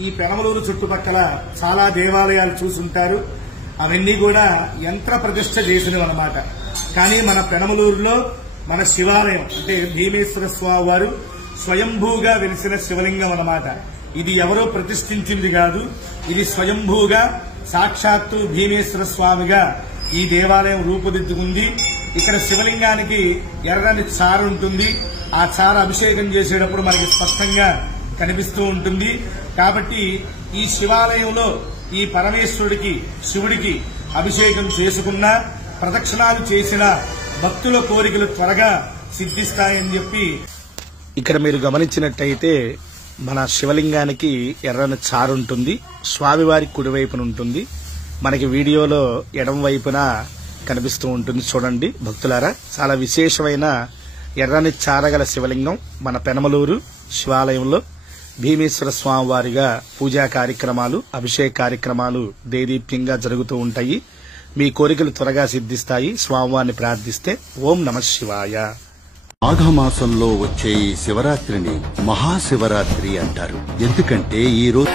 ఈ పెనమలూరు చుట్టుపక్కల చాలా దేవాలయాలు చూసుంటారు. అవన్నీ కూడా యంత్ర ప్రతిష్ఠ చేసినవన్నమాట. కానీ మన పెనమలూరులో మన శివాలయం అంటే భీమేశ్వర స్వామి వారు స్వయంభూగా వెలిసిన శివలింగం అన్నమాట. ఇది ఎవరో ప్రతిష్ఠించింది కాదు. ఇది స్వయంభూగా సాక్షాత్తు భీమేశ్వర స్వామిగా ఈ దేవాలయం రూపుదిద్దుకుంది. ఇక్కడ శివలింగానికి ఎర్రని చారు ఉంటుంది. ఆ చారు అభిషేకం చేసేటప్పుడు మనకి స్పష్టంగా కనిపిస్తూ ఉంటుంది. కాబట్టి ఈ శివాలయంలో ఈ పరమేశ్వరుడికి శివుడికి అభిషేకం చేసుకున్న ప్రదక్షిణాలు చేసిన భక్తుల కోరికలు త్వరగా సిద్ధిస్తాయని చెప్పి ఇక్కడ మీరు గమనించినట్టయితే మన శివలింగానికి ఎర్రని చారు ఉంటుంది. స్వామివారికి కుడివైపున ఉంటుంది. మనకి వీడియోలో ఎడం వైపున కనిపిస్తూ ఉంటుంది. చూడండి భక్తులారా, చాలా విశేషమైన ఎర్రని చారగల శివలింగం మన పెనమలూరు శివాలయంలో భీమేశ్వర స్వామి వారిగా పూజా కార్యక్రమాలు అభిషేక కార్యక్రమాలు దేదీప్యంగా జరుగుతూ ఉంటాయి. మీ కోరికలు త్వరగా సిద్ధిస్తాయి స్వామివారిని ప్రార్థిస్తే. ఓం నమః శివాయ. మాఘమాసంలో వచ్చే ఈ శివరాత్రిని మహాశివరాత్రి అంటారు. ఎందుకంటే ఈ రోజు